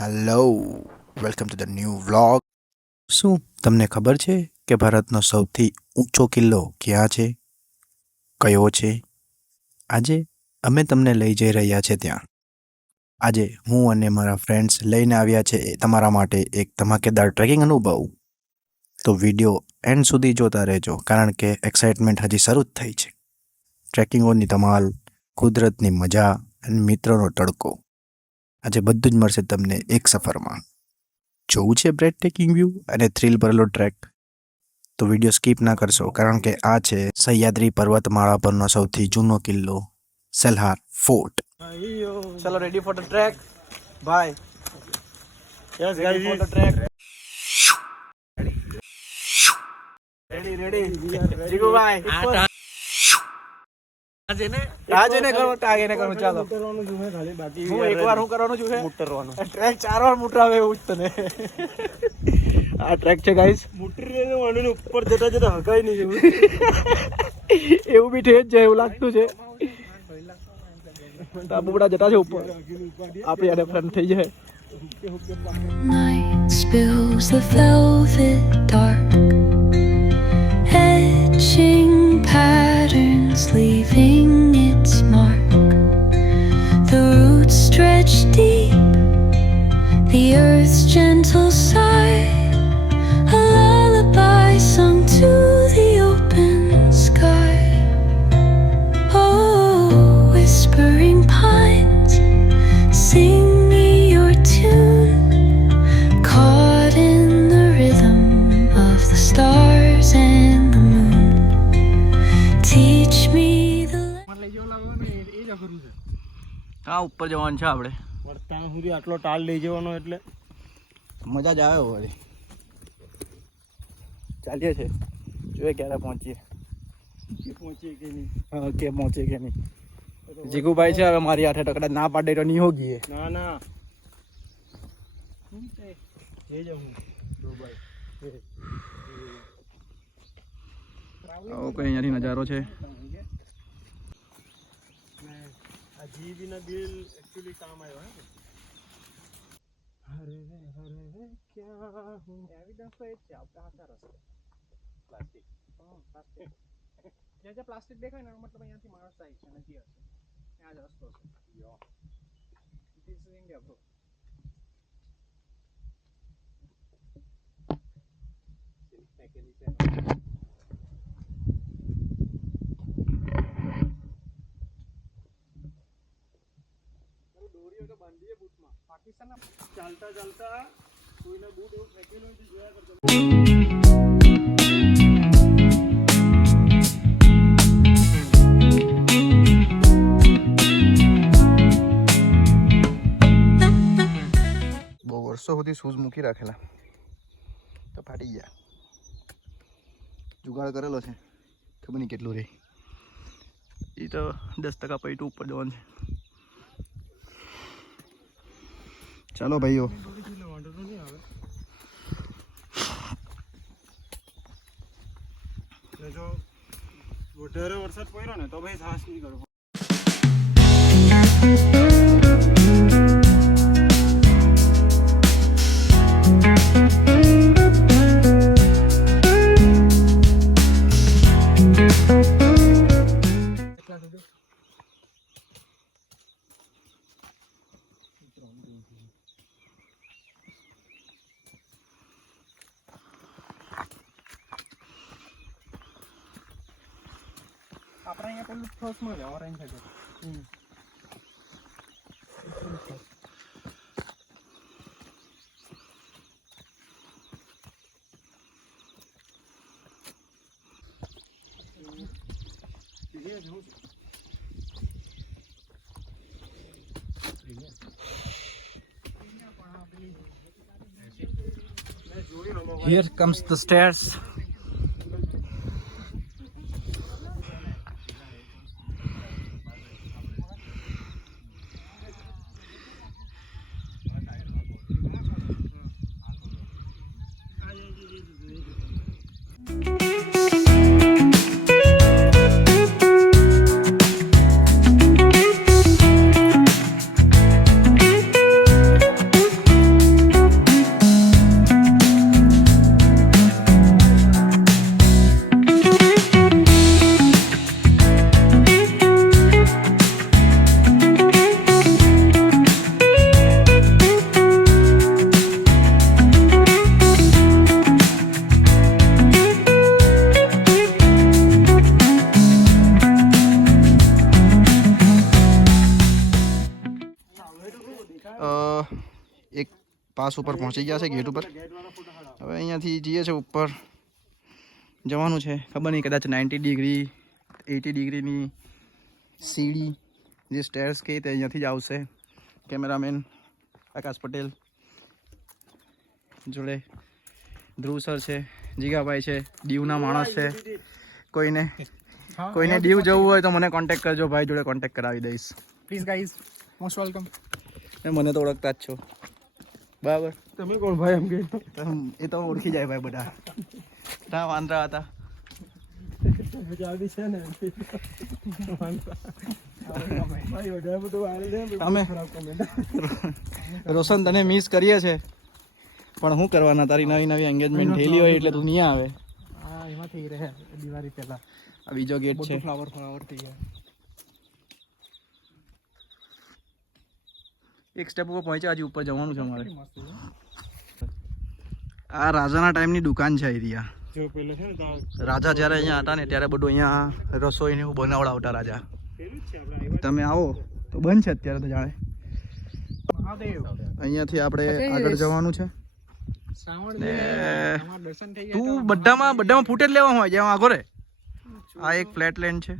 Hello, welcome to the new vlog. શું તમને ખબર છે કે ભારતનો સૌથી ઊંચો કિલ્લો ક્યાં છે, કયો છે? આજે અમે તમને લઈ જઈ રહ્યા છે ત્યાં. આજે હું અને મારા ફ્રેન્ડ્સ લઈને આવ્યા છે તમારા માટે એક ધમાકેદાર ટ્રેકિંગ અનુભવ. તો વિડીયો એન્ડ સુધી જોતા રહેજો કારણ કે એક્સાઇટમેન્ટ હજી શરૂ જ થઈ છે. ટ્રેકિંગોની ધમાલ, કુદરતની મજા અને મિત્રોનો તડકો. આજે બધું જ મળશે તમને એક સફરમાં. જોવું છે બ્રેડ ટેકિંગ વ્યૂ અને થ્રિલ ભરેલો ટ્રેક? તો વિડીયો સ્કીપ ના કરશો કારણ કે આ છે સહ્યાદ્રી પર્વતમાળા પરનો સૌથી જૂનો કિલ્લો, સલહાર ફોર્ટ. ચલો રેડી ફોર ધ ટ્રેક ભાઈ. Yes guys for the track. Ready Jigu ભાઈ. આજે કરો ટાગે ને કરો. ચાલો હું એકવાર હું કરવાનું છું મુટરવાનું. ટ્રેક 4 વાર મુટરાવે એવું જ તને. આ ટ્રેક છે ગાઈસ. મુટરવાનું ઉપર જતા જતા હકાય નહીં જેવું. એવું બી થઈ જ જાય એવું લાગતું છે. બુબડા જતા છે ઉપર. આપણી આડે ફ્રન્ટ થઈ જાય. Night spills the velvet dark, etching patterns, leaving its mark. The roots stretch deep, the earth's gentle sigh, a lullaby sung to the open sky. Oh, whispering pines, sing me your tune, caught in the rhythm of the stars and the moon. Teach me the હા ઉપર જવાનું છે આપણે. વર્તાનો સુધી આટલો ટાળ લઈ જવાનો એટલે મજા જ આવે વળી. ચાલીએ છે, જોઈએ ક્યારે પહોંચીએ. પહોંચીએ કે નહીં. હા કે પહોંચે કે નહીં. જીગુભાઈ છે હવે મારી હાથે ટકડા ના પાડે તો નહીં હોગીએ. ના ના જઈ જાઉં દુબઈ. આવો કઈ અહીંયાથી નજારો છે. આ જીબીના બિલ એકચ્યુઅલી કામ આવ્યો હે. હરે હરે ક્યા હું એવિડન્સ તો એ જ છે. આવતા હતા રસ્તે પ્લાસ્ટિક પ્લાસ્ટિક જ્યાં પ્લાસ્ટિક દેખાય ને એનો મતલબ અહીંયાથી માણસ જાય છે, નથી હશે ત્યાં જ રસ્તો છે. It is India bro. ચાલતા ચાલતા કોઈના બૂટ એવું ફેંકેલું હોય તો જોયા કરજો. બહુ વર્ષો સુધી શૂઝ મૂકી રાખેલા તો ફાટી ગયા. જુગાડ કરેલો છે, ખબર નહીં કેટલું રહે. એ તો 10% પૈટું ઉપર જવાનું છે. ચાલો ભાઈઓ. વાંધો તો નહીં આવે. જો વધારે વરસાદ પડ્યો ને તો ભાઈ સાહસ નહીં કરો. આપણે અહીંયા પેલું ફર્સ્ટમાં જ ઓરેન્જ થઈ ગયું. Here comes the stairs. એક પાસ ઉપર પહોંચી ગયા છે ગેટ ઉપર. હવે અહીંયાથી જઈએ છે ઉપર જવાનું છે. ખબર નહીં, કદાચ 90 ડિગ્રી 80 ડિગ્રીની સીડી જે સ્ટેર્સ કહે તે અહીંયાથી જ આવશે. કેમેરામેન આકાશ પટેલ જોડે ધ્રુવ સર છે, જીગાભાઈ છે, દીવના માણસ છે. કોઈને દીવ જવું હોય તો મને કોન્ટેક્ટ કરજો, ભાઈ જોડે કોન્ટેક્ટ કરાવી દઈશ. Please guys, most welcome. મને તો ઓળખતા જ છો બરાબર. તમે કોણ ભાઈ એમ કે? એ તો ઓળખી જાય ભાઈ બધા. ના વાંદરા હતા. જલ્દી છે ને ભાઈ વધારે બધું વાયરલ છે. અમે રોશન તને મિસ કરીએ છે, પણ શું કરવાના, તારી નવી એંગેજમેન્ટ થયેલી હોય એટલે તું નહીં આવે. હા, એમાં થઈ રહે દિવાળી પહેલા. આ બીજો ગેટ છે. ફ્લાવર થઈ ગયા. એક સ્ટેપ ઉપર પહોંચ્યા, હજી ઉપર જવાનું છે અમારે. મસ્ત છે. આ રાજાના ટાઈમની દુકાન છે અહીંયા. જો પેલે છે ને તો રાજા જ્યારે અહીંયા હતા ને ત્યારે બધું અહીંયા રસોઈ ને એવું બનાવડાવતા રાજા. પેલું જ છે આપણે. તમે આવો તો બંધ છે અત્યારે તો જાણે. મહાદેવ. અહીંયાથી આપણે આગળ જવાનું છે. શ્રાવણ ને અમાર દર્શન થઈ ગયા. તું બધામાં ફૂટેજ લેવા હોય જેમ આગો રે. આ એક ફ્લેટ લેન્ડ છે.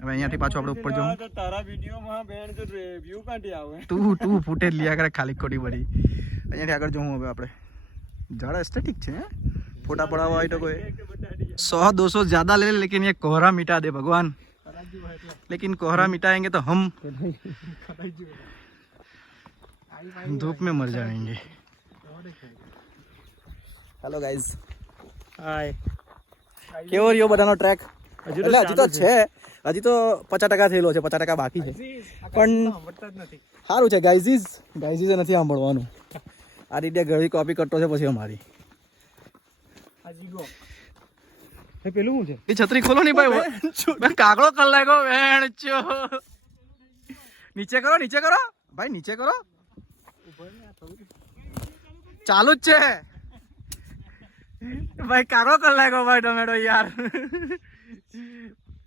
હવે અહીંયાથી પાછું આપણે ઉપર જવું. તો તારા વિડીયોમાં બેન જો વ્યૂ કાઢી આવે. તું ફૂટેજ लिया કરે ખાલી ખોટી બધી. અહીંયાથી આગળ જવું હવે આપણે. ज़्यादा एस्थेटिक है, फोटा पड़ा हुआ है तो कोई 100-200 ज़्यादा ले ले, लेकिन ये कोहरा मिटा दे भगवान. लेकिन कोहरा मिटाएंगे तो हम धूप में मर जाएंगे. हेलो गाइस, હાય. કેવો રહ્યો બધાનો ટ્રેક? એટલે હજી તો છે, હજી તો 50% થયેલો છે, 50% બાકી છે. પણ સારું છે ગાઈઝીસ નથી સાંભળવાનું. આ રીતે ઘણી કોપી કરતો છે પછી અમારી. એ પેલું શું છે? એ છત્રી ખોલો નહીં ભાઈ, કાગડો કર લાગ્યો વેણ ચો. નીચે કરો ભાઈ, નીચે કરો. ચાલુ જ છે ભાઈ, કાગડો કર લાગ્યો ભાઈ ટમેટો યાર.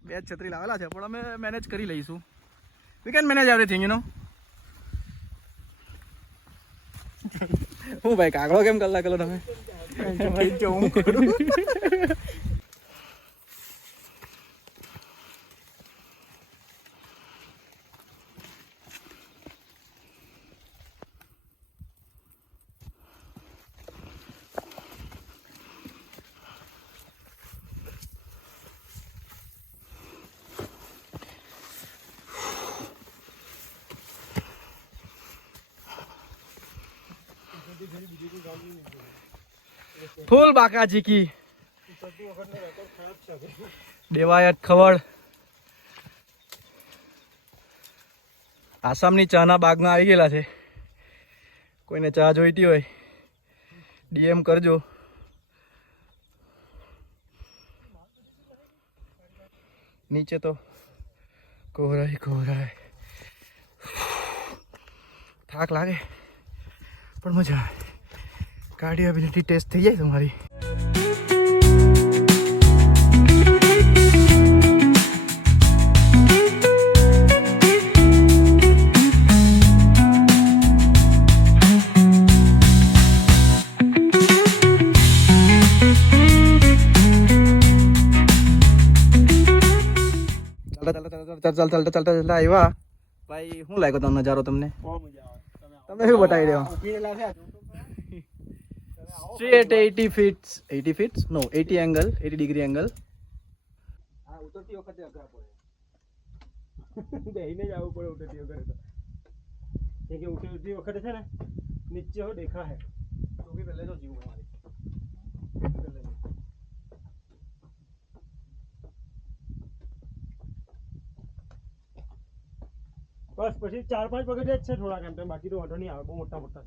બે છત્રી લાવેલા છે પણ અમે મેનેજ કરી લઈશું. We can manage everything you know. હું ભાઈ કાગડો કેમ કર લાગેલો તમે? હું કરું. ફૂલ બાકાજી કી દેવાયત ખવડ. આસામની ચાના બાગમાં આવી ગયેલા છે. કોઈને ચા જોઈતી હોય DM કરજો. નીચે તો કોહરાય. થાક લાગે પણ મજા આવે. કાર્ડિયોબિલિટી ટેસ્ટ થઈ જાય તમારી. ચાલતા આવ્યા ભાઈ. શું લાગ્યો તમને નજારો? તમને બહુ મજા આવે. તમે શું બતાવી દેવા? Straight 80 feet no 80 angle, 80 degree angle. હા, ઉતરતી વખતે અઘરા પડે. દહીને જ આવવું પડે ઉતરતી વખતે તો. કેમ કે ઉતરતી વખતે છે ને નીચે હો દેખા હે તો બી પહેલે તો જીવ મારી. બસ પછી 4-5 પગથિયા જ છે થોડાક એમ તેમ, બાકી તો વાંધો નહીં આવે. બહુ મોટા છે.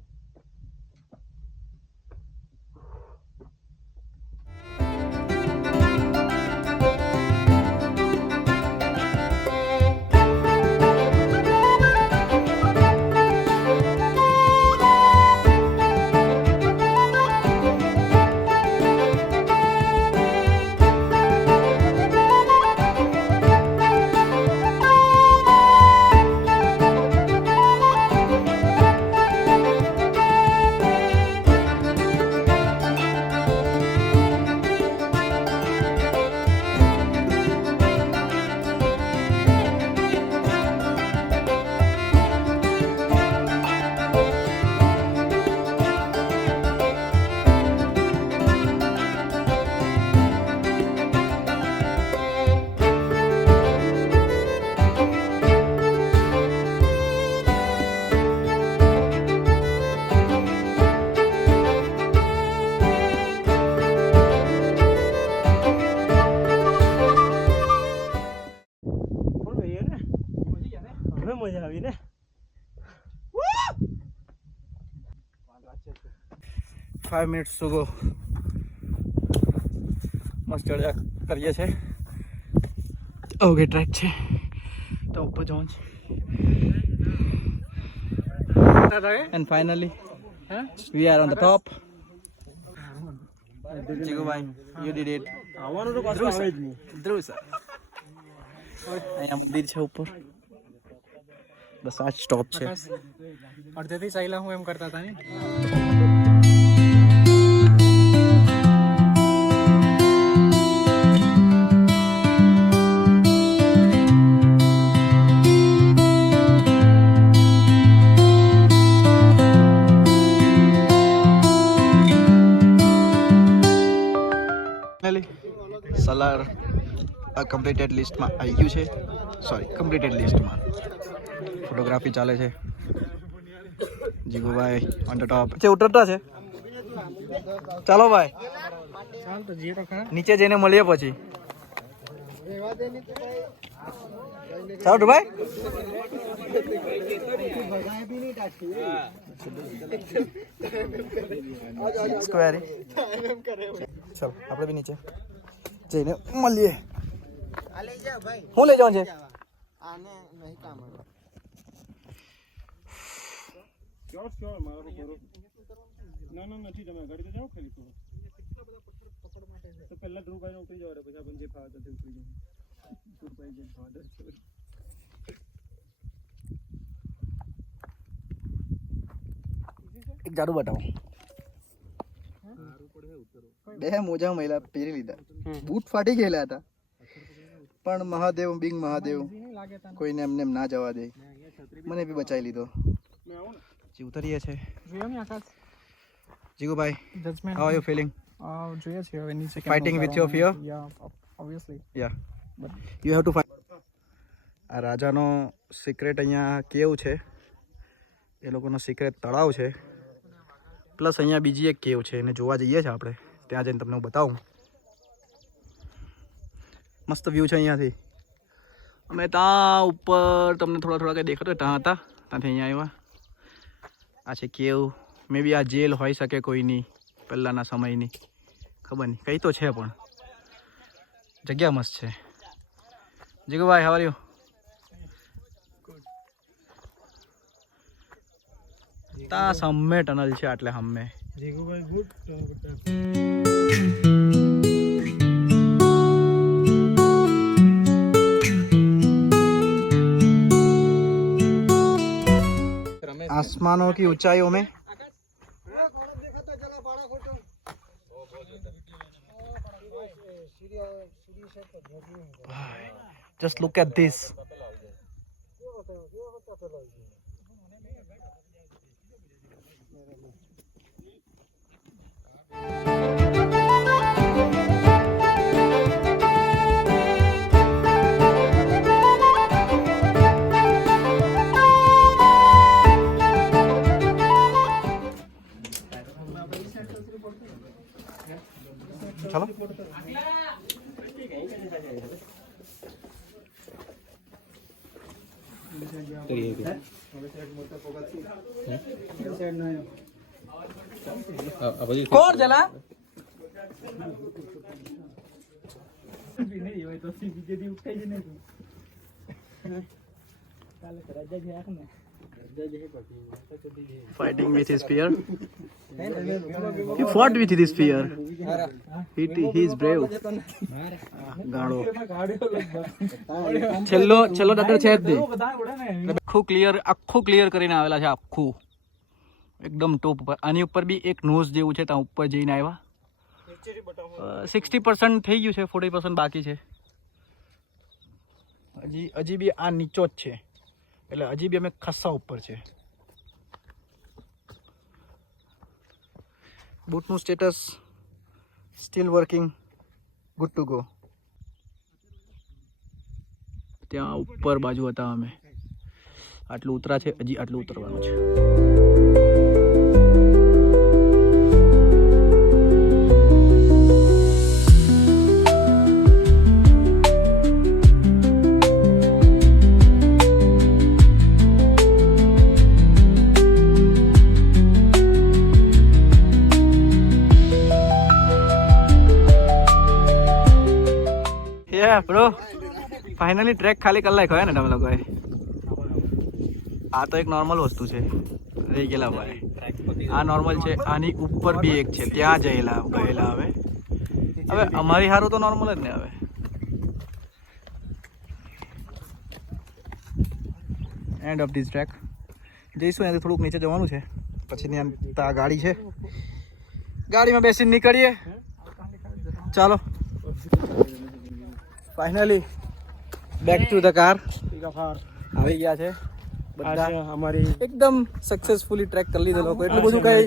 5 minutes to go. મસ્ત ચડ્યા કરીએ છે. ઓકે ટ્રેક છે તો ઉપર જવાનું છે. And finally we are on the top. Chiku bhai, you did it. આવવાનું તો પાછું આવે જ નહીં. Dhruv sir. અહીંયા મંદિર છે ઉપર. બસ આ સ્ટોપ છે. અડધેથી ચાલ્યા હું એમ કરતા હતા ને. સલાર કમ્પ્લીટેડ લિસ્ટમાં આવી ગયું છે. સોરી કમ્પ્લીટેડ લિસ્ટમાં ફોટોગ્રાફી ચાલે છે. જીગુભાઈ ઓન ધ ટોપ છે, ઉતરતા છે. ચાલો ભાઈ ચાલ તો જીરો ખરા. નીચે જઈને મળીએ પછી. ચાલો ભાઈ સ્ક્વેર. ચાલો આપણે બી નીચે જઈને મળીએ. હું લઈ જવાનું છે? ના નથી તમે ગાડી તો જાઓ ખાલી તો પહેલા ધ્રુવભાઈ ઉતરી જવા પછી આપણે જે ફાવત ઉતરી જઈએ. ધ્રુવભાઈ જે ફાવત એક જાડુ બતાવો. બે મોજા મહિલા પહેરી લીધા, બૂટ ફાટી ગયેલા હતા, પણ મહાદેવ બિંગ મહાદેવ કોઈને એમને એમ ના જવા દે. મને બી બચાવી લીધો. જી ઉતરીએ છે. Jigubhai, how are you feeling? જોઈએ છે હવે નીચે Fighting with your fear? Obviously. Yeah, you have to fight. આ રાજાનો સિક્રેટ અહીંયા કેવ છે, એ લોકોનો સિક્રેટ તળાવ છે, પ્લસ અહીંયા બીજી એક કેવ છે, એને જોવા જઈએ છીએ આપણે. ત્યાં જઈને તમને હું બતાવું. મસ્ત વ્યૂ છે અહીંયાથી. અમે ત્યાં ઉપર તમને થોડા કંઈ દેખાતો ત્યાં હતા, ત્યાંથી અહીંયા આવ્યા. આ છે કેવ. મે બી આ જેલ હોઈ શકે કોઈની પહેલાંના સમયની, ખબર નહીં, કંઈ તો છે, પણ જગ્યા મસ્ત છે. Jigubhai, how are you? ત્યાં સામે ટનલ છે, આટલે સામે. જીગુભાઈ ગુડ. आसमानों की ऊंचाइयों में just look at this. चलो कौन चला fighting with his fear. He fought with his fear. He is brave. ગાળો છેલ્લો ડટર છે જ નહીં. આખું ક્લિયર કરીને આવેલા છે, આખું એકદમ ટોપ પર. આની ઉપર બી એક નોઝ જેવું છે, ત્યાં ઉપર જઈને આવ્યા. 60% થઈ ગયું છે, 40% બાકી છે. હજી બી આ નીચો જ છે, એટલે હજી બી અમે ખાસ્સા ઉપર છે. બૂટનું status still working, good to go. ત્યાં ઉપર બાજુ હતા અમે. આટલું ઉતરા છે, હજી આટલું ઉતરવાનું છે. બ્રો ફાઇનલી ટ્રેક ખાલી કરી નાખ્યો ને તમે લોકોએ. આ તો એક નોર્મલ વસ્તુ છે રહી ગયેલા ભાઈ. આ નોર્મલ છે. આની ઉપર બી એક છે ત્યાં ગયેલા હવે અમારી હારું તો નોર્મલ જ ને. હવે એન્ડ ઓફ ધીસ ટ્રેક જઈશું. અહીંયાથી થોડુંક નીચે જવાનું છે પછી ત્યાં ગાડી છે, ગાડીમાં બેસીને નીકળીએ. ચાલો finally back to the car. આવી ગયા છે બધા. અમારી એકદમ સક્સેસફુલી ટ્રેક કરી લીધો લોકો. એટલું બધું કઈ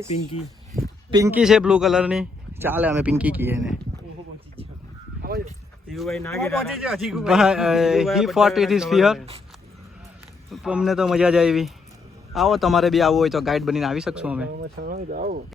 પિંકી છે બ્લુ કલરની. ચાલે અમે પિંકી કહીએ ને. હી ફોટ ઇટ ઇઝ ફિયર. અમને તો મજા જ આવી. આવો તમારે બી આવવું હોય તો ગાઈડ બનીને આવી શકશું અમે.